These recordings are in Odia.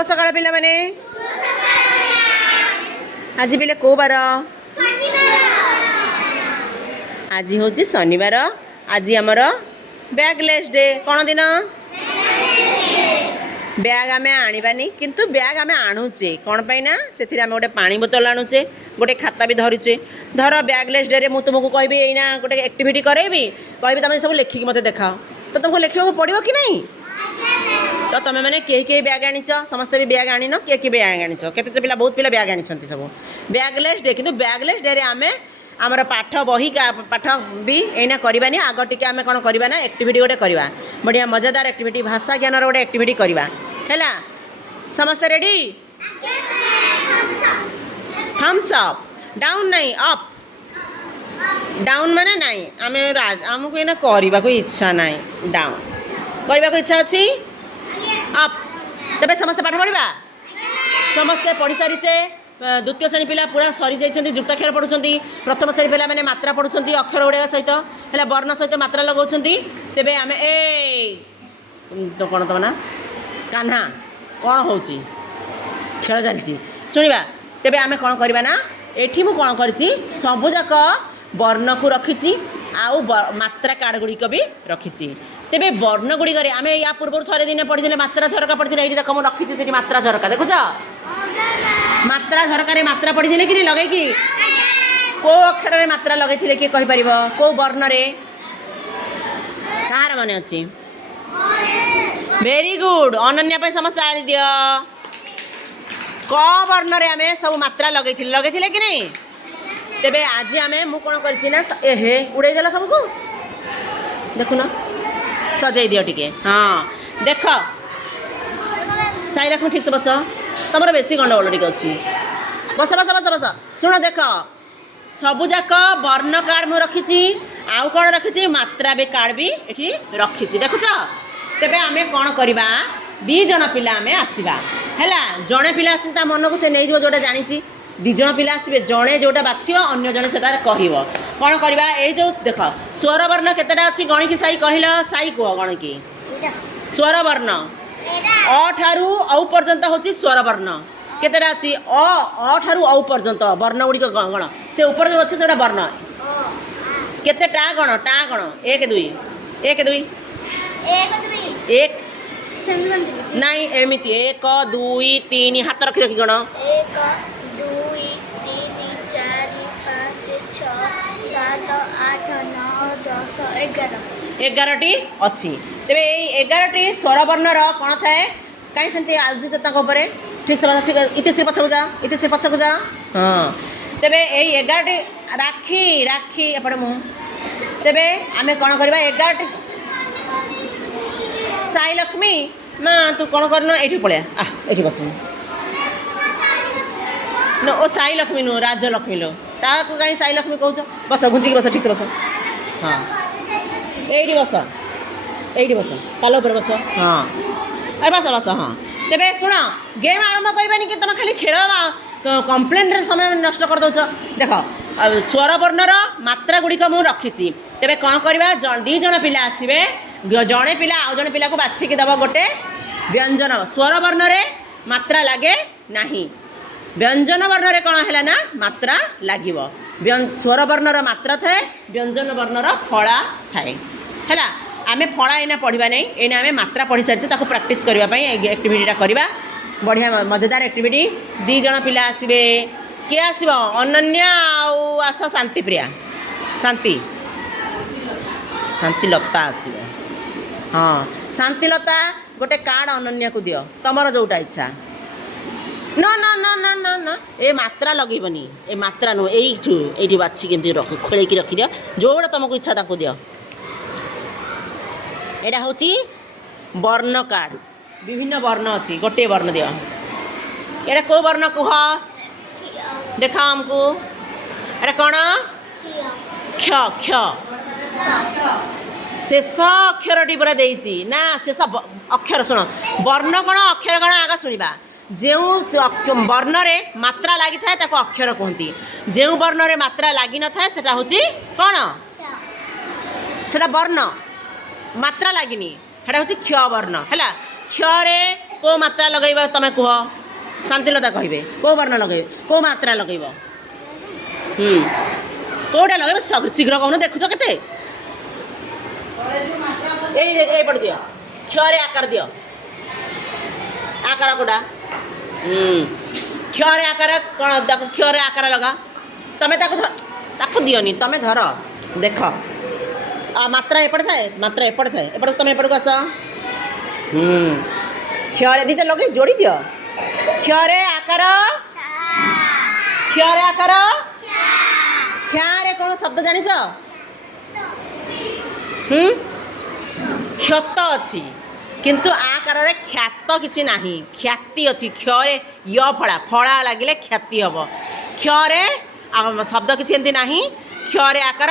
शुभ सकाळ पिला माने आज पिले को बार आज हूँ शनिवार आज आमर बैगलेस डे कौन दिन बैग आम आनी किंतु बैग आम आणुचे कौन पाई ना से गोटे पानी बोतल आणुचे गोटे खाता भी धरुचे धर बैगलेस डे मुझे तुमको कहबी एना गोटे एक्टिविटी करेबी कहबी तुम सब लिखिकी मत देखाओ तो तुमको लिखा पड़ो कि नहीं तो तुम मैंने कहीं बैग आनीच समस्ते भी बैग आनीन किए बैग आनीच केते पिला बहुत पिला बैग आनी सब बैगलेस डे किंतु बैगलेस डे आम आमर पाठ बही पाठ भी एना करवानी आग टिके आम कौन करवा ना एक्टिविटी गोटे करवा बढ़िया मजेदार एक्टिविटी भाषा ज्ञान गोटे एक्टिविटी करवा है समस्त रेडी थम्स अप डाउन नहीं अप डाउन माने नहीं आम आमको एना करने को इच्छा नहीं डाउन करने को इच्छा अच्छी अप तेरे समस्ते पाठ पढ़ा समस्ते पढ़ी सारीचे द्वितीय श्रेणी पिला पूरा सरी जाइए जुक्ताक्षर पढ़ुं प्रथम श्रेणी पिला मैंने मात्रा पढ़ुं अक्षर गुड़ा सहित है वर्ण सहित मात्रा लगाऊँ तेरे आम ए तो कौन तुम ना कान्हा कौन हो खेल चलती शुणा तेरे आम कौन करवा ना ये मुझे कौन कर सबुजाक वर्ण को रखी आउ मात्रा कार्ड गुड़िक भी रखी तेरे वर्ण गुड़िक आम या पूर्व थे दिन पढ़ी मात्रा झरका पढ़ी ये देख मुझे रखी से मात्रा झरका देखुच मात्रा झरकार मात्रा पढ़ी कि नहीं लगे कि कौ अक्षर में मात्रा लगे किए कहीपर कौ वर्ण कहार मन अच्छी वेरी गुड अनन्या समस्त आनी दि क वर्ण आम सब मात्रा लगे कि नहीं तेरे आज आम मुझे कौन करे उड़े देल सबको देखुन सजाई दियो टिके हाँ देख साई रख ठीक से बस तुम बेसी गंडगोल टे अच्छी बस बस बस बस शुण देख सबुजाक वर्ण कार्ड मुझे रखी आउ कौन रखी मात्रा भी कार्ड भी ये रखी देखुच तेरे आम कौन करवा दी जन पिला आम आसवा है जड़े पिला आस मन को से नहीं जोटा जानी दिज पिला आसवे जड़े जोटा बाछव अन्न जड़े से कह कौन करवा ये जो देख स्वर वर्ण केतेटा अच्छी गणिकी साई कहल साई कह गणिकी स्वर वर्ण अ ठारू औ पर्यंत हूँ स्वर वर्ण केतेटा अच्छी अ ठारू औ पर्यंत वर्ण गुड़िक गण से ऊपर जो अच्छे से वर्ण केते टा गण एक दुई एक नहीं एमती एक दुई तीन हाथ रखी रखी गण 1 2 3 4 5 6 7 8 9 10 11 11टी अच्छी तेरे 11टी स्वर वर्णर कौन थाए कहीं सेमती आयोजित ठीक से इतिश्री पछक जा इतिश्री पछक जा हाँ तेरे यही 11टी राखी राखी एपटे मुँह तेरे आम कौन करवा 11टी साई लक्ष्मी माँ तू कौन करन ये पलिया ये बस न ओ साई लक्ष्मी नु राजलक्ष्मी लो ताकू कहीं साई लक्ष्मी कौच बस घुंचिकी बस ठीक से बस हाँ ये बस पाल उपर बस हाँ ए बस बस हाँ तेरे शुण गेम आरंभ करवानी कि तुम खाली खेल कम्प्लेन समय नष्ट कर दौ देख स्वर वर्णर मात्रा गुड़िक मुझे रखी तेरे कौन करवा दी जन पिला आसवे जड़े पिला आउ जड़े पिला को बाछिकी दब गोटे व्यंजन स्वर वर्ण मात्रा लगे नहीं व्यंजन वर्ण कौन है ना मात्रा लगे स्वर वर्णर मात्रा थाए व्यंजन वर्णर फला थाए है आम फला एना पढ़ा नहीं एना आम मात्रा पढ़ी सारी प्राक्ट करने एक्टिविटा करवा बढ़िया मजेदार एक्टिविटी दी जन पिला आसवे किए आसब अनन्या आस शांति प्रिया शांति शांतिलता आसब हाँ शांतिलता गोटे कार्ड अनन्या को दियो तुमर जोटा इच्छा न न न न न न ए मात्रा लगेबनी ए मात्रा नु ये बाछी केमती रख खेल रखी दियो जोड़ा तुमको इच्छा ताको दियो यहाँ हूँ वर्ण कार्ड विभिन्न वर्ण अच्छी गोटे वर्ण दियो एटा को वर्ण कह देखा हमको एटा कौन क्ष क्ष शेष अक्षरटी पूरा देती ना शेष अक्षर शुण वर्ण कौन अक्षर कौन आग शुणा जो वर्ण मात्रा लगी था अक्षर कहती जो वर्ण मात्रा लगी न था सेटा हूँ कौन सेटा वर्ण मात्रा लगिनी सेटा हूँ क्ष वर्ण है କ୍ଷରେ କେଉଁ ମାତ୍ରା ଲଗାଇବ ତମେ କୁହ ଶାନ୍ତିଲତା କହିବେ କେଉଁ ବର୍ଣ୍ଣ ଲଗାଇବ କେଉଁ ମାତ୍ରା ଲଗାଇବ କେଉଁଟା ଲଗାଇବ ଶୀଘ୍ର କହୁନ ଦେଖୁଛ କେତେ ଏଇପଟେ ଦିଅ କ୍ଷରେ ଆକାର ଦିଅ ଆକାର କୋଉଟା କ୍ଷରେ ଆକାର କ'ଣ ତାକୁ କ୍ଷରେ ଆକାର ଲଗା ତମେ ତାକୁ ଦିଅନି ତମେ ଧର ଦେଖ ମାତ୍ରା ଏପଟେ ଥାଏ ମାତ୍ରା ଏପଟେ ଥାଏ ଏପଟକୁ ତମେ ଏପଟକୁ ଆସ କ୍ଷରେ ଦୁଇଟା ଲଗେଇ ଯୋଡ଼ି ଦିଅ କ୍ଷରେ ଆକାର କ୍ଷାରେ କ'ଣ ଶବ୍ଦ ଜାଣିଛ କ୍ଷତ ଅଛି କିନ୍ତୁ ଆକାରରେ ଖ୍ୟାତ କିଛି ନାହିଁ ଖ୍ୟାତି ଅଛି କ୍ଷରେ ଫଳା ଲାଗିଲେ ଖ୍ୟାତି ହେବ କ୍ଷରେ ଶବ୍ଦ କିଛି ଏମିତି ନାହିଁ କ୍ଷରେ ଆକାର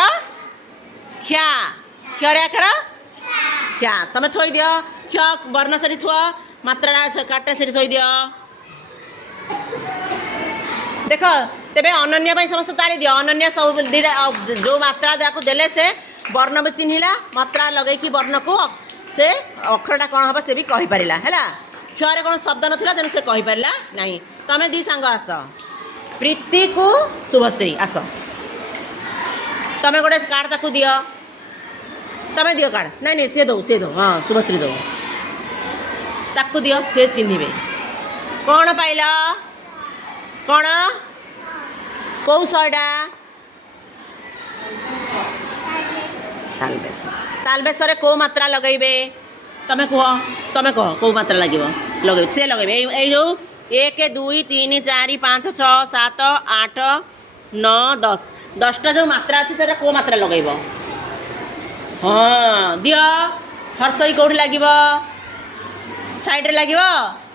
କ୍ଷରେ ଆକାର ଖ୍ୟା ତମେ ଥୋଇ ଦିଅ କ୍ଷ ବର୍ଣ୍ଣ ସେଠି ଥୁଅ ମାତ୍ରାଟା କାଟେ ସେଠି ଥୋଇ ଦିଅ ଦେଖ ତେବେ ଅନନ୍ୟ ପାଇଁ ସମସ୍ତେ ତାଳି ଦିଅ ଅନନ୍ୟ ସବୁ ଦୁଇଟା ଯେଉଁ ମାତ୍ରା ଯାହାକୁ ଦେଲେ ସେ ବର୍ଣ୍ଣ ବି ଚିହ୍ନିଲା ମାତ୍ରା ଲଗେଇକି ବର୍ଣ୍ଣକୁ ସେ ଅକ୍ଷରଟା କ'ଣ ହେବ ସେ ବି କହିପାରିଲା ହେଲା କ୍ଷରେ କ'ଣ ଶବ୍ଦ ନଥିଲା ତେଣୁ ସେ କହିପାରିଲା ନାହିଁ ତମେ ଦୁଇ ସାଙ୍ଗ ଆସ ପ୍ରୀତିକୁ ଶୁଭଶ୍ରୀ ଆସ ତମେ ଗୋଟେ କାର୍ଡ଼ ତାକୁ ଦିଅ ତମେ ଦିଅ କାର୍ଡ଼ ନାଇଁ ସିଏ ଦେଉ ହଁ ଶୁଭଶ୍ରୀ ଦେଉ ତାକୁ ଦିଅ ସେ ଚିହ୍ନିବେ କ'ଣ ପାଇଲ କ'ଣ କେଉଁ ଶହେଟା ତାଲବେଶରେ କେଉଁ ମାତ୍ରା ଲଗାଇବେ ତମେ କୁହ କେଉଁ ମାତ୍ରା ଲାଗିବ ଲଗାଇବେ ସେ ଲଗାଇବେ ଏଇ ଯେଉଁ 1 2 3 4 5 6 7 8 9 10 10ଟା ଯେଉଁ ମାତ୍ରା ଅଛି ସେଟା କେଉଁ ମାତ୍ରା ଲଗାଇବ ହଁ ଦିଅ ହର୍ଷଇ କେଉଁଠି ଲାଗିବ ସାଇଡ଼୍ରେ ଲାଗିବ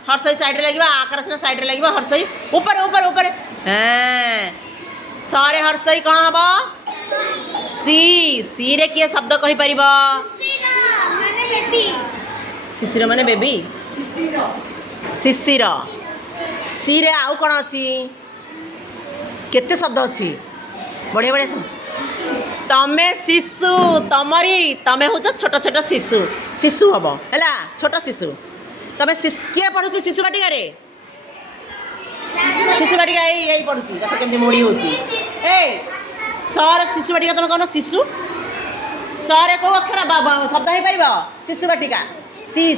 ହର୍ଷଇ ସାଇଡ଼୍ରେ ଲାଗିବ ଆକାର ସିନା ସାଇଡ଼୍ରେ ଲାଗିବ ହର୍ଷଇ ଉପରେ ସରେ ହର୍ଷଇ କ'ଣ ହେବ ସିରେ କିଏ ଶବ୍ଦ କହିପାରିବ ଶିଶିର ମାନେ ବେବି ଶିଶିର ସିରେ ଆଉ କ'ଣ ଅଛି କେତେ ଶବ୍ଦ ଅଛି ବଢ଼ିଆ ବଢ଼ିଆ ତମେ ଶିଶୁ ତମେ ହେଉଛ ଛୋଟ ଛୋଟ ଶିଶୁ ହେବ ହେଲା ଛୋଟ ଶିଶୁ ତମେ କିଏ ପଢ଼ୁଛି ଶିଶୁ ବାଟିକାରେ ଶିଶୁ ବାଟିକା ଏଇ ପଢ଼ୁଛି ଦେଖ କେମିତି ମୋଡ଼ି ହେଉଛି ସରେ ଶିଶୁ ବାଟିକା ତମେ କହୁନ ଶିଶୁ ସରେ କେଉଁ ଅକ୍ଷର ଶବ୍ଦ ହେଇପାରିବ ଶିଶୁ ବାଟିକା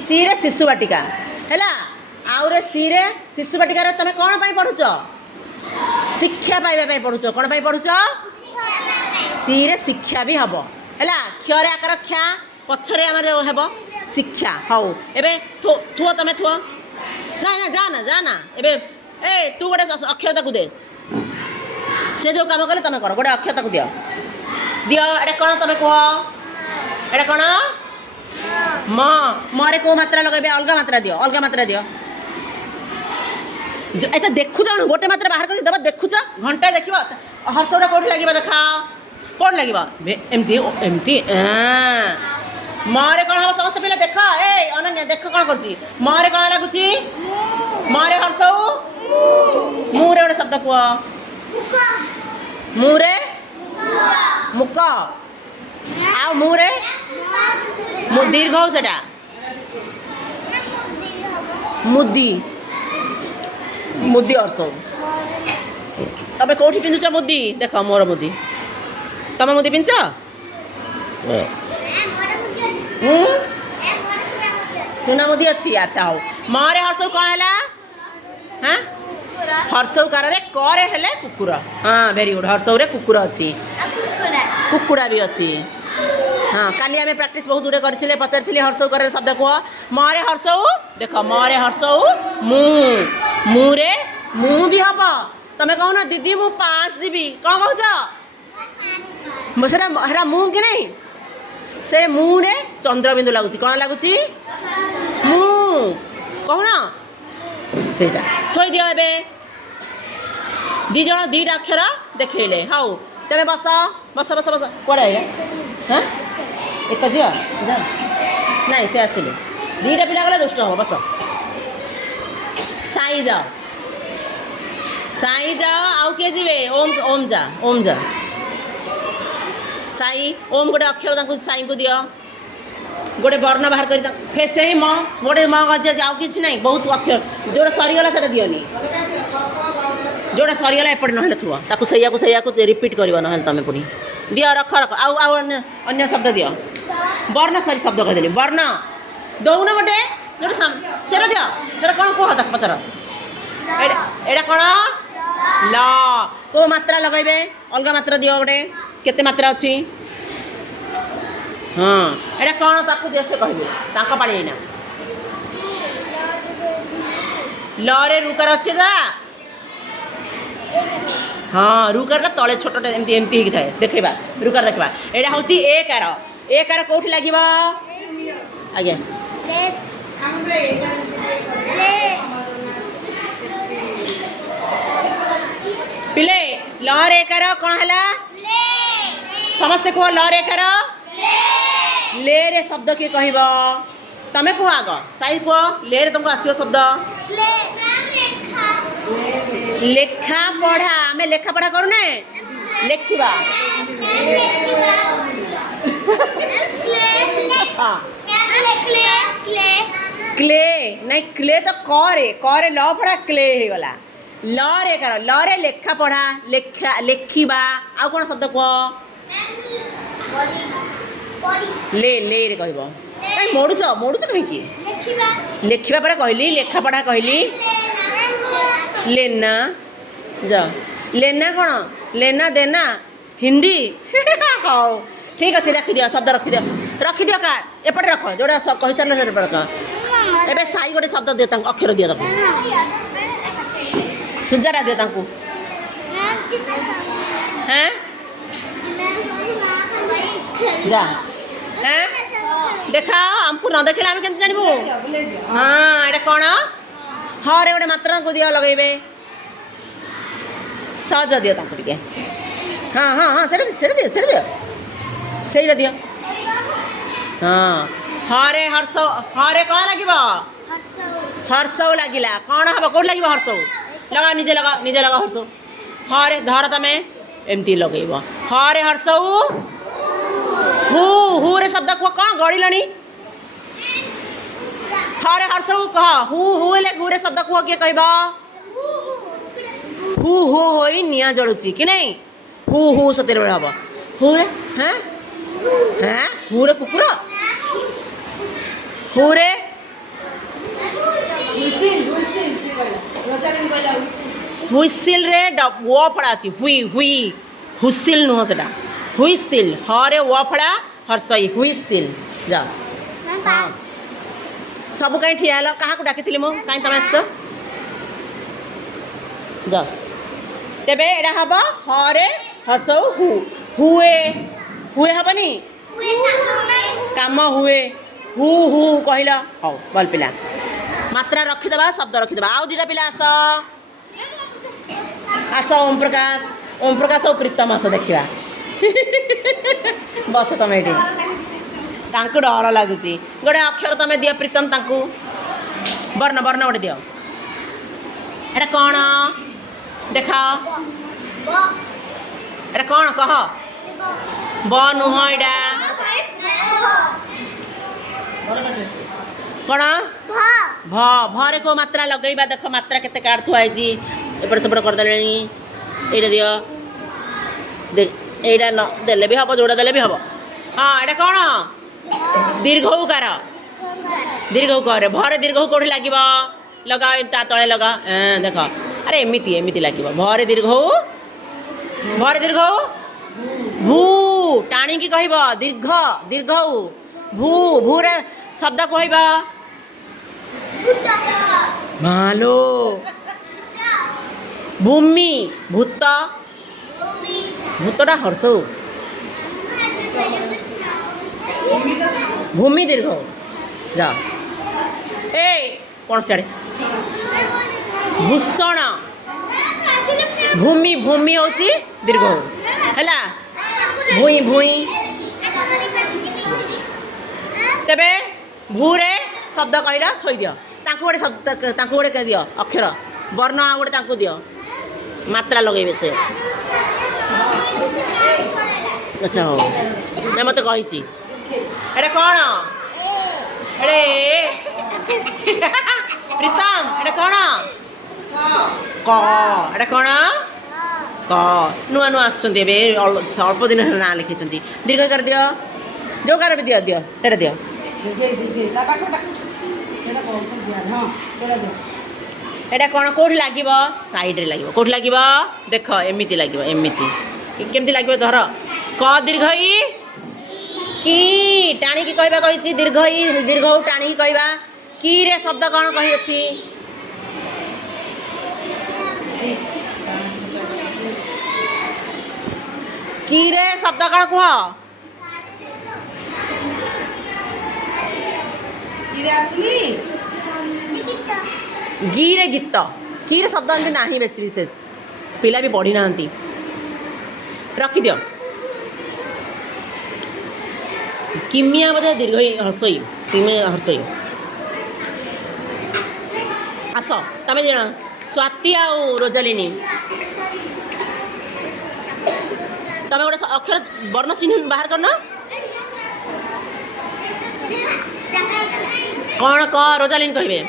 ସିରେ ଶିଶୁ ବାଟିକା ହେଲା ଆଉରେ ସିରେ ଶିଶୁ ବାଟିକାରେ ତମେ କ'ଣ ପାଇଁ ପଢ଼ୁଛ ଶିକ୍ଷା ପାଇବା ପାଇଁ ପଢ଼ୁଛ କ'ଣ ପାଇଁ ପଢ଼ୁଛ ସିରେ ଶିକ୍ଷା ବି ହେବ ହେଲା କ୍ଷରେ ଆକାର ଖ୍ୟା ପଛରେ ଆମର ହେବ ଶିକ୍ଷା ହଉ ଏବେ ଥୁଅ ତମେ ଥୁଅ ନା ଯାନା ଏବେ ତୁ ଗୋଟେ ଅକ୍ଷର ତାକୁ ଦେ ସେ ଯେଉଁ କାମ କଲେ ତମେ କର ଗୋଟେ ଅକ୍ଷର ତାକୁ ଦିଅ ଏଇଟା କ'ଣ ତମେ କୁହ ଏଇଟା କ'ଣ ମରେ କେଉଁ ମାତ୍ରା ଲଗାଇବେ ଅଲଗା ମାତ୍ରା ଦିଅ ଏତେ ଦେଖୁଛ ଗୋଟେ ମାତ୍ରା ବାହାର କରି ଦେବ ଦେଖୁଛ ଘଣ୍ଟାଏ ଦେଖିବ ହର୍ଷଟା କେଉଁଠି ଲାଗିବ ଦେଖା କେଉଁଠି ଲାଗିବ ଏମିତି ମରେ କ'ଣ ହେବ ସମସ୍ତେ ପିଲା ଦେଖ ଅନନ୍ୟା ଦେଖ କ'ଣ କରୁଛି ମରେ କ'ଣ ଲାଗୁଛି ମରେ ହର୍ଷଉ ମୁରେ ଗୋଟେ ଶବ୍ଦ କୁହ ମୁରେ ମୁକ ଆଉ ମୁରେ ଦୀର୍ଘ ହଉ ସେଟା ମୁଦି ହର୍ଷଉ ତମେ କେଉଁଠି ପିନ୍ଧୁଛ ମୁଦି ଦେଖ ମୋର ମୁଦି ତମେ ମୁଦି ପିନ୍ଧୁଛ ସୁନା ମୁଦି ଅଛି ଆଚ୍ଛା ହଉ ମରେ ହର୍ଷଉ କ'ଣ ହେଲା ହର୍ଷଉ କାରରେ କରେ ହେଲେ କୁକୁର ହଁ ଭେରି ଗୁଡ୍ ହର୍ଷଉରେ କୁକୁର ଅଛି କୁକୁଡ଼ା ବି ଅଛି ହଁ କାଲି ଆମେ ପ୍ରାକ୍ଟିସ୍ ବହୁତ ଗୁଡ଼େ କରିଥିଲେ ପଚାରିଥିଲି ହର୍ଷଉ କାରରେ ଶବ୍ଦ କୁହ ମରେ ହର୍ଷଉ ଦେଖ ମରେ ହର୍ଷଉ ମୁରେ ମୁଁ ବି ହେବ ତମେ କହୁନ ଦିଦି ମୁଁ 5 ଯିବି କ'ଣ କହୁଛ ସେଟା ମୁଁ କି ନାହିଁ ସେ ମୁରେ ଚନ୍ଦ୍ରବିନ୍ଦୁ ଲାଗୁଛି କ'ଣ ଲାଗୁଛି ମୁଁ କହୁନ ସେଇଟା ଥୋଇ ଦିଅ ଏବେ ଦୁଇ ଜଣ ଦୁଇଟା ଅକ୍ଷର ଦେଖେଇଲେ ହଉ ତେବେ ବସ କୁଆଡ଼େ ଆଇଲା ଏକ ଝିଅ ଯା ନାଇଁ ସେ ଆସିଲେ ଦୁଇଟା ପିଲା ଗଲେ ଦୁଷ୍ଟ ହେବ ବସ ସାଇ ଯାଅ ଆଉ କିଏ ଯିବେ ଓମ୍ ଯା ସାଇ ଓମ୍ ଗୋଟେ ଅକ୍ଷର ତାଙ୍କୁ ସାଇଙ୍କୁ ଦିଅ गोटे वर्ण बाहर कर फेर से ही म गोटे म गज जाओ कि ना बहुत अक्षर जोटा सरीगला से दियोनी जोटा सरीगला एपटे ना थो ताकू सैया रिपीट कर ना तुम पुणी दियो रख रख आउ अन्य शब्द दियो वर्ण सरी शब्द कहदेली वर्ण दौन गोटे जोटा से दियो से कौन कह तक पचार एटा कौन ल को मात्रा लगेबे अलग मात्रा दियो गोटे केते मात्रा अच्छी हाँ एटा कौन ताकू दे से कहबे ताका पाली ना ल रे रुकार अच्छे जा हाँ रुकार तले छोट एमती एमती ही थाए देखा रुकार देखा एटा हूँ एकार कौटी लगे आज्ञा पिले लर एकार कौन है समस्ते कह लर एकार ले रे शब्द किए कह तमें कह आग साई कह ले रे तुमको आसो शब्द लेखा पढ़ा आम लेखा पढ़ा करूने लेखा क्ले नहीं क्ले तो करे ल पढ़ा क्ले हो गला ल रे कर ल रे लेखा पढ़ा लेखा लेखिबा आ कौन शब्द कह ले रे कहब कहीं मोड़ुच कहीं लेखिबा पर कहली लेखा पढ़ा कहली लेना जा लेना कौन लेना देना हिंदी हाँ ठीक अच्छे रखी दियो शब्द रखी दियो कार्ड एपटे रख जोड़ा कही सारे रख ए साई गोटे शब्द दियो अक्षर दियो सुजाटा दियो हाँ जा हाँ देखा हमको न देखले आम के जानबू हाँ एटा कौन हाँ रे गोटे मात्रा को दियो लगेबे सहज दियो टे हाँ हाँ हाँ से दियो दियो हाँ हाँ रे हर्ष हाँ रे कौन लगे हर्षौ लगिला कौन हम कौट लगे हर्षौ लगा निजे लगा हर्षौ हाँ रे धर तमें एमती लगेब हाँ रे हर्षौ हु रे शब्द कह कौन गड़िलणी हाँ रे हर्षौ कह हु रे शब्द कह किए कह हु होई निया जलुची कि नहीं हु सतेर बेले हम हु रे हाँ हाँ हु रे कुकुर हु रे हुइसिल रे वो फड़ा अच्छी हुई हुइसिल नुह से हुइसिल हरे वो फड़ा हर्षई हुइसिल जा हाँ सब कहीं ठिया क्या डाकी मु कहीं तुम आस जा तेबे एडा हम हरे हर्षौ हुए हुए हेनी काम हुए हु कहल हौ भल पिला मात्रा रखीदे शब्द रखीदे आउ दुटा पिला आस ओम प्रकाश और प्रीतम आस देखा बस तुम ये डर लगुच गोटे अक्षर तुम दियो प्रीतम ताकू वर्ण गोटे दियो एटा कौन देखा एटा कौन कह ब नुह एटा कौन भरे को मात्रा लगेबा देख मात्रा केते कार्ड थुआई एपट सेपट करदे ये दियो एटा न देले भी हम जोड़ा देले भी हम हाँ एटा कौन दीर्घकार दीर्घकार भरे दीर्घ कौटी लगे लगा ता तले लगा देख अरे एमती एमती लगे भरे दीर्घ भू टाणी की कह दीर्घ दीर्घ भू रे शब्द कह मालो भूमि भूत भूतटा हर्षौ भूमि दीर्घ जा ए कौन सियाड़े भूषण भूमि भूमि हूँ दीर्घ है भूई भूई तेबे भूरे शब्द कहला थई दियो गोटे शब्द गोटे दियो अक्षर वर्ण आ गोटे दियो मात्रा लगे से अच्छा हो ना मत कही एटा कौन ଏଡ଼େ ପ୍ରୀତମ ଏଟା କ'ଣ କ ଏଟା କ'ଣ କ ନୂଆ ନୂଆ ଆସୁଛନ୍ତି ଏବେ ଅଳ୍ପ ଦିନ ହେଲା ନାଁ ଲେଖିଛନ୍ତି ଦୀର୍ଘକାର ଦିଅ ଯୋଉ କାର ବି ଦିଅ ଦିଅ ସେଇଟା ଦିଅ ଏଇଟା କ'ଣ କୋଉଠି ଲାଗିବ ସାଇଡ୍ରେ ଲାଗିବ କୋଉଠି ଲାଗିବ ଦେଖ ଏମିତି ଲାଗିବ ଏମିତି କେମିତି ଲାଗିବ ଧର କ ଦୀର୍ଘ ଇ କି ଟାଣିକି କହିବା କହିଛି ଦୀର୍ଘ ଇ ଦୀର୍ଘ ହଉ ଟାଣିକି କହିବା କି ରେ ଶବ୍ଦ କ'ଣ କହିଅଛି କି ରେ ଶବ୍ଦ କ'ଣ କୁହ ଗୀରେ ଗୀତ କିରେ ଶବ୍ଦ ଏମିତି ନାହିଁ ବେଶୀ ବିଶେଷ ପିଲା ବି ପଢ଼ି ନାହାନ୍ତି ରଖିଦିଅ କିମିଆ ବୋଧେ ଦୀର୍ଘ ହର୍ଷଇ କିମିଆ ହର୍ଷଇ ଆସ ତମେ ଜଣ ସ୍ୱାତି ଆଉ ରୋଜାଲିନୀ ତମେ ଗୋଟେ ଅକ୍ଷର ବର୍ଣ୍ଣ ଚିହ୍ନ ବାହାର କରିନ କ'ଣ କ ରୋଜାଲିନୀ କହିବେ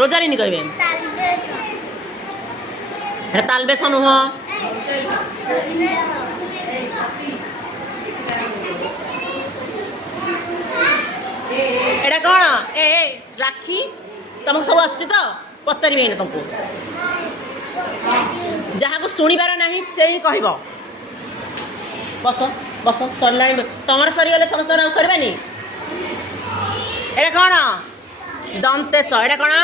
ରୋଜାଲିନୀ କହିବେ এটা তালবেশ নୁହଁ এটা କ'ଣ ଏ ରାକ୍ଷୀ ତମକୁ ସବୁ ଆସୁଛି ତ ପଚାରିବି ଏଇନା ତମକୁ ଯାହାକୁ ଶୁଣିବାର ନାହିଁ ସେ ହିଁ କହିବ ବସ ବସ ସରିଲାଣି ତମର ସରିଗଲେ ସମସ୍ତଙ୍କର ସରିବାନି ଏଇଟା କ'ଣ ଦନ୍ତେଶ ଏଇଟା କ'ଣ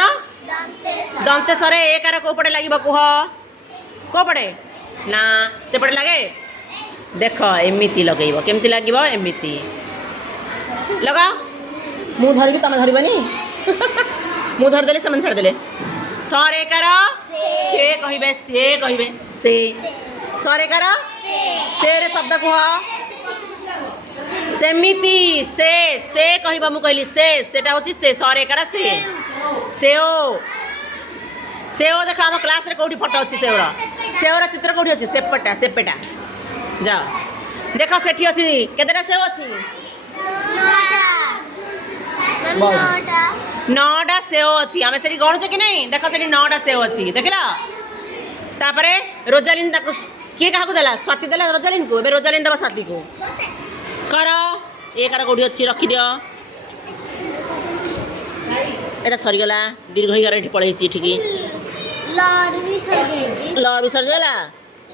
ଦନ୍ତେଶରେ ଏକାର କୋଉ ପଟେ ଲାଗିବ କୁହ କୋଉ ପଟେ ନା ସେପଟେ ଲାଗେ ଦେଖ ଏମିତି ଲଗେଇବ କେମିତି ଲାଗିବ ଏମିତି ଲଗାଅ ମୁଁ ଧରିବି ତମେ ଧରିବନି ମୁଁ ଧରିଦେଲି ସେମାନେ ଛାଡ଼ିଦେଲେ ସରେ ଏକାର ସେ କହିବେ ସେ ସରେ ଏକାର ସେରେ ଶବ୍ଦ କୁହ ସେମିତି ସେ କହିବ ମୁଁ କହିଲି ସେଟା ହେଉଛି ସେ ସରେ ଏକାର ସେ ସେଓ ସେଓ ଦେଖ ଆମ କ୍ଲାସ୍ରେ କେଉଁଠି ଫଟୋ ଅଛି ସେଓର ଚିତ୍ର କେଉଁଠି ଅଛି ସେପେଟା ଯାଅ ଦେଖ ସେଠି ଅଛି କେତେଟା ସେଓ ଅଛି 9ଟା ସେଓ ଅଛି ଆମେ ସେଠି ଗଣୁଛେ କି ନାହିଁ ଦେଖ ସେଠି 9ଟା ସେଓ ଅଛି ଦେଖିଲ ତାପରେ ରୋଜାଲିନ୍ ତାକୁ କିଏ କାହାକୁ ଦେଲା ସ୍ୱାତି ଦେଲା ରୋଜାଲିନ୍କୁ ଏବେ ରୋଜାଲିନ୍ ଦେବା ସ୍ୱାତିକୁ କର ଏ କାର କେଉଁଠି ଅଛି ରଖିଦିଅ ଏଇଟା ସରିଗଲା ଦୀର୍ଘ ହେଇଗଲା ଏଠି ପଳେଇଛି ଏଠିକି ଲ ବି ସରିଗଲା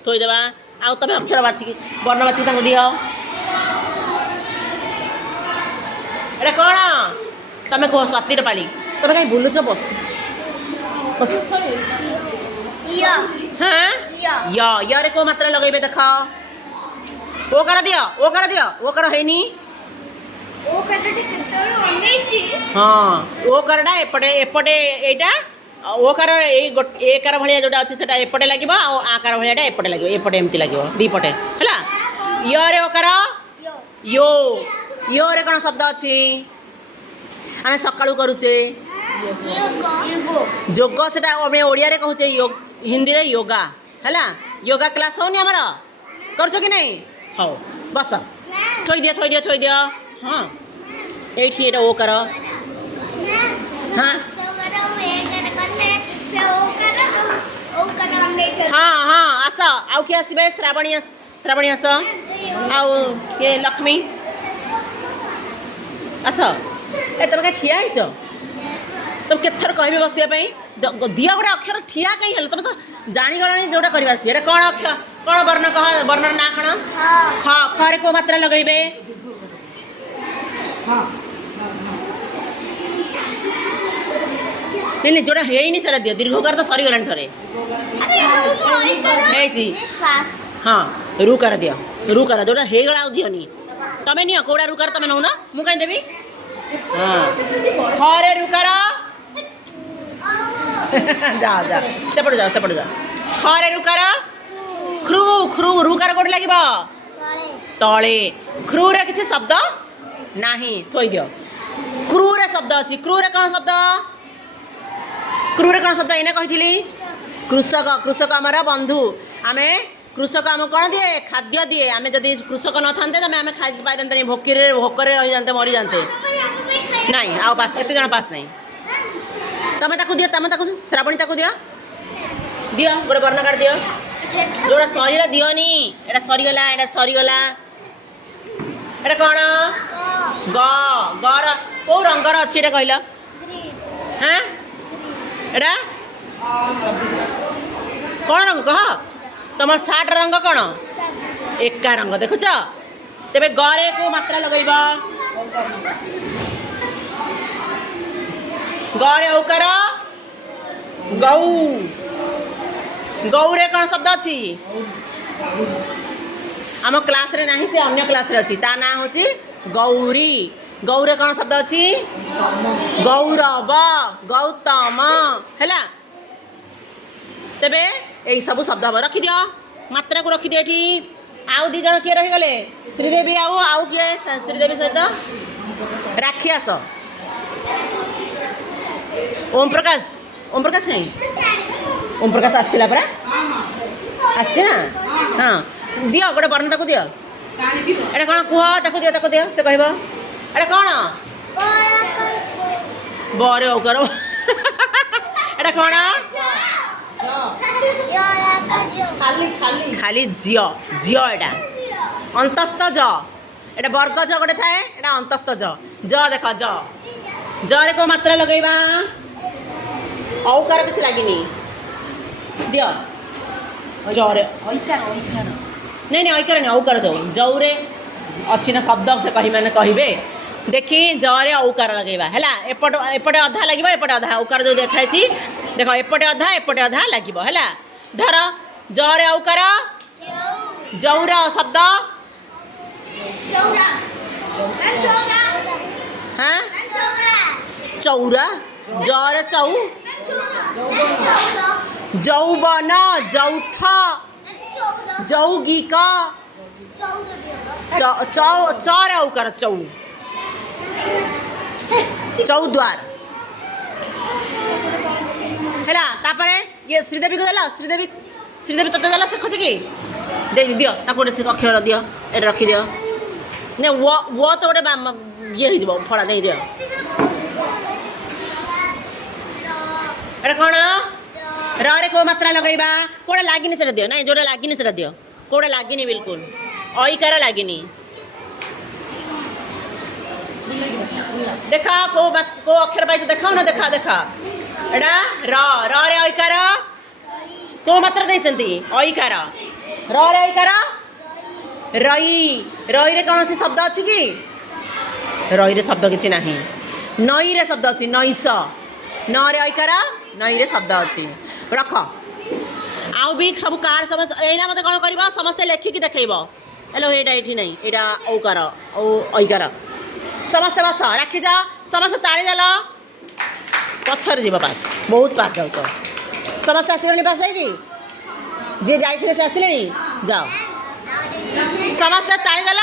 ଥୋଇଦେବା ଆଉ ତମେ ଅକ୍ଷର ବାଛିକି ବର୍ଣ୍ଣ ବାଛିକି ତାଙ୍କୁ ଦିଅ ଏଇଟା କ'ଣ ତମେ କୁହ ସ୍ୱାତିର ପାଳି ତମେ କାହିଁ ବୁଲୁଛ ବସ ହଁ ୟରେ କୋଉ ମାତ୍ରା ଲଗେଇବେ ଦେଖ ଓ କାର ଦିଅ ଓ କାର ହେଇନି ହଁ ଓ କାରଟା ଏପଟେ ଏଇଟା ଓ କାର ଏଇ ଏ କାର ଭଳିଆ ଯୋଉଟା ଅଛି ସେଟା ଏପଟେ ଲାଗିବ ଆଉ ଆ କାର ଭଳିଆଟା ଏପଟେ ଲାଗିବ ଏପଟେ ଏମିତି ଲାଗିବ ଦିପଟେ ହେଲା ୟରେ ଓ କାର ୟରେ କ'ଣ ଶବ୍ଦ ଅଛି ଆମେ ସକାଳୁ କରୁଛେ ଯୋଗ ସେଟା ଆମେ ଓଡ଼ିଆରେ କହୁଛେ ହିନ୍ଦୀରେ ୟୋଗା ହେଲା ୟୋଗା କ୍ଲାସ୍ ହେଉନି ଆମର କରୁଛ କି ନାହିଁ ହଉ ବସ ଥୋଇଦିଅ ହଁ ଏଇଠି ଏଇଟା ଓ କାର ହଁ ହଁ ଆସ ଆଉ କିଏ ଆସିବେ ଶ୍ରାବଣୀ ଆସ ଆଉ କିଏ ଲକ୍ଷ୍ମୀ ଆସ ତମେ କାହିଁ ଠିଆ ହେଇଛ ତମେ କେତେଥର କହିବେ ବସିବା ପାଇଁ ଦିଅ ଗୋଟେ ଅକ୍ଷର ଠିଆ କାହିଁ ହେଲ ତମେ ତ ଜାଣିଗଲଣି ଯୋଉଟା କରିବାର ଅଛି ଏଇଟା କ'ଣ ଅକ୍ଷର କ'ଣ ବର୍ଣ୍ଣ କହ ବର୍ଣ୍ଣର ନାଁ କ'ଣ ଖରେ କୋଉ ମାତ୍ରା ଲଗେଇବେ ନାଇଁ ଯୋଉଟା ହେଇନି ସେଟା ଦିଅ ଦୀର୍ଘକାର ତ ସରିଗଲାଣି ଥରେ ହେଇଛି ହଁ ରୁକାର ଦିଅ ରୁକାର ଯୋଉଟା ହେଇଗଲା ଆଉ ଦିଅନି ତମେ ନିଅ କୋଉଟା ରୁକାର ତମେ ନଉନ ମୁଁ କାହିଁ ଦେବି ହଁ ଖରେ ରୁକାର ଯାଅ ସେପଟେ ଯାଅ ଖରେ ରୁକାର ଖ୍ରୁ ରୁକାର କୋଉଠି ଲାଗିବ ତଳେ ଖ୍ରୁରେ କିଛି ଶବ୍ଦ ନାହିଁ ଥୋଇଦିଅ କ୍ରୁରେ ଶବ୍ଦ ଅଛି କ୍ରୁରେ କ'ଣ ଶବ୍ଦ ଏଇନା କହିଥିଲି କୃଷକ ଆମର ବନ୍ଧୁ ଆମେ କୃଷକ ଆମକୁ କ'ଣ ଦିଏ ଖାଦ୍ୟ ଦିଏ ଆମେ ଯଦି କୃଷକ ନଥାନ୍ତେ ତମେ ଆମେ ଖାଇ ପାଇଥାନ୍ତେ ଭୋକରେ ରହିଯାନ୍ତେ ମରିଯାନ୍ତେ ନାଇଁ ଆଉ ପାସ୍ ଏତେ ଜଣ ପାସ୍ ନାହିଁ ତମେ ତାକୁ ଦିଅ ଶ୍ରାବଣୀ ତାକୁ ଦିଅ ଗୋଟେ ବର୍ଣ୍ଣ କାର୍ଡ଼ ଦିଅ ଯୋଉଟା ସରିଲା ଦିଅନି ଏଟା ସରିଗଲା ଏଟା କ'ଣ ଗର କୋଉ ରଙ୍ଗର ଅଛି ଏଟା କହିଲ ହାଁ ଏଟା କ'ଣ ରଙ୍ଗ କହ ତମର ସାର୍ଟ ରଙ୍ଗ କ'ଣ ଏକା ରଙ୍ଗ ଦେଖୁଛ ତେବେ ଗରେ କୋଉ ମାତ୍ରା ଲଗେଇବ ଗରେ ଔକାର ଗୌରେ କ'ଣ ଶବ୍ଦ ଅଛି ଆମ କ୍ଲାସରେ ନାହିଁ ସେ ଅନ୍ୟ କ୍ଲାସରେ ଅଛି ତା ନାଁ ହେଉଛି ଗୌରୀ ଗୌରେ କ'ଣ ଶବ୍ଦ ଅଛି ଗୌରବ ଗୌତମ ହେଲା ତେବେ ଏଇ ସବୁ ଶବ୍ଦ ହେବ ରଖିଦିଅ ମାତ୍ରାକୁ ରଖିଦିଅ ଏଠି ଆଉ ଦୁଇ ଜଣ କିଏ ରହିଗଲେ ଶ୍ରୀଦେବୀ ଆଉ କିଏ ଶ୍ରୀଦେବୀ ସହିତ ରାକ୍ଷୀ ଆସ ଓମ୍ ପ୍ରକାଶ ନାହିଁ ଓମ୍ ପ୍ରକାଶ ଆସିଥିଲା ପରା ଆସିଛି ନା ହଁ ଦିଅ ଗୋଟେ ବର୍ଣ୍ଣ ତାକୁ ଦିଅ ଏଇଟା କ'ଣ କୁହ ତାକୁ ଦିଅ ସେ କହିବ ଏଇଟା କ'ଣ ବରେ ଔକାର ଏଇଟା କ'ଣ ଖାଲି ଝିଅ ଏଇଟା ଅନ୍ତସ୍ଥ ଜ ଏଇଟା ବର୍ଗ ଜ ଗୋଟେ ଥାଏ ଏଇଟା ଅନ୍ତସ୍ଥ ଜ ଦେଖ ଜରେ କୋଉ ମାତ୍ରା ଲଗେଇବା ଔକାର କିଛି ଲାଗିନି ଦିଅ ଜରେ ନାଇଁ ଐକାର ନାହିଁ ଔକାର ଦଉ ଜଉରେ ଅଛି ନା ଶବ୍ଦ ସେ କହିବେ ଦେଖି ଜରେ ଔକାର ଲଗେଇବା ହେଲା ଏପଟେ ଅଧା ଲାଗିବ ଏପଟେ ଅଧା ଔକାର ଯେଉଁ ଦେଖାହେଇଛି ଦେଖ ଏପଟେ ଅଧା ଲାଗିବ ହେଲା ଧର ଜରେ ଔକାର ଜଉର ଶବ୍ଦ ହାଁ ଚଉରା ଜରେ ଯୌବନ ଯୌଥ ଯୌଗିକ ଚରେ ଔକାର ଚୌଦ୍ୱାର ହେଲା ତାପରେ ଇଏ ଶ୍ରୀଦେବୀକୁ ଦେଲ ଶ୍ରୀଦେବୀ ତତେ ଦେଲା ସେ ଖୋଜିକି ଦିଅ ତାକୁ ଗୋଟେ ସେ ଅକ୍ଷର ଦିଅ ଏଇଟା ରଖିଦିଅ ନା ତ ଗୋଟେ ଇଏ ହେଇଯିବ ଫଳା ନେଇଦିଅ ଏଇଟା କ'ଣ ରେ କୋଉ ମାତ୍ରା ଲଗେଇବା କୋଉଟା ଲାଗିନି ସେଟା ଦିଅ ନାଇଁ ଯୋଉଟା ଲାଗିନି ସେଟା ଦିଅ କୋଉଟା ଲାଗିନି ବିଲକୁଲ ଐକାର ଲାଗିନି ଦେଖା କୋଉ ଅକ୍ଷର ପାଇଛ ଦେଖାଉ ନା ଦେଖା ଏଇଟା ରେ ଐକାର କୋଉ ମାତ୍ରା ଦେଇଛନ୍ତି ଐକାର ରେ ଐକାର ରଇରେ କୌଣସି ଶବ୍ଦ ଅଛି କି ରଇରେ ଶବ୍ଦ କିଛି ନାହିଁ ନଈରେ ଶବ୍ଦ ଅଛି ନଈସ ନରେ ଐକାର ନଈରେ ଶବ୍ଦ ଅଛି ରଖ ଆଉ ବି ସବୁ କାର୍ଡ଼ ସମସ୍ତେ ଏଇନା ମୋତେ କ'ଣ କରିବ ସମସ୍ତେ ଲେଖିକି ଦେଖେଇବ ହେଲୋ ଏଇଟା ଏଇଠି ନାହିଁ ଏଇଟା ଔକାର ଐକାର ସମସ୍ତେ ବସ ରାଖିଯା ସମସ୍ତେ ତାଳି ଦେଲ ପଛରେ ଯିବ ପାସ୍ ବହୁତ ପାସ୍ ଯାଉଛ ସମସ୍ତେ ଆସିଲେଣି ପାସ୍ ହେଇକି ଯିଏ ଯାଇଥିଲେ ସେ ଆସିଲେଣି ଯାଅ ସମସ୍ତେ ତାଳି ଦେଲ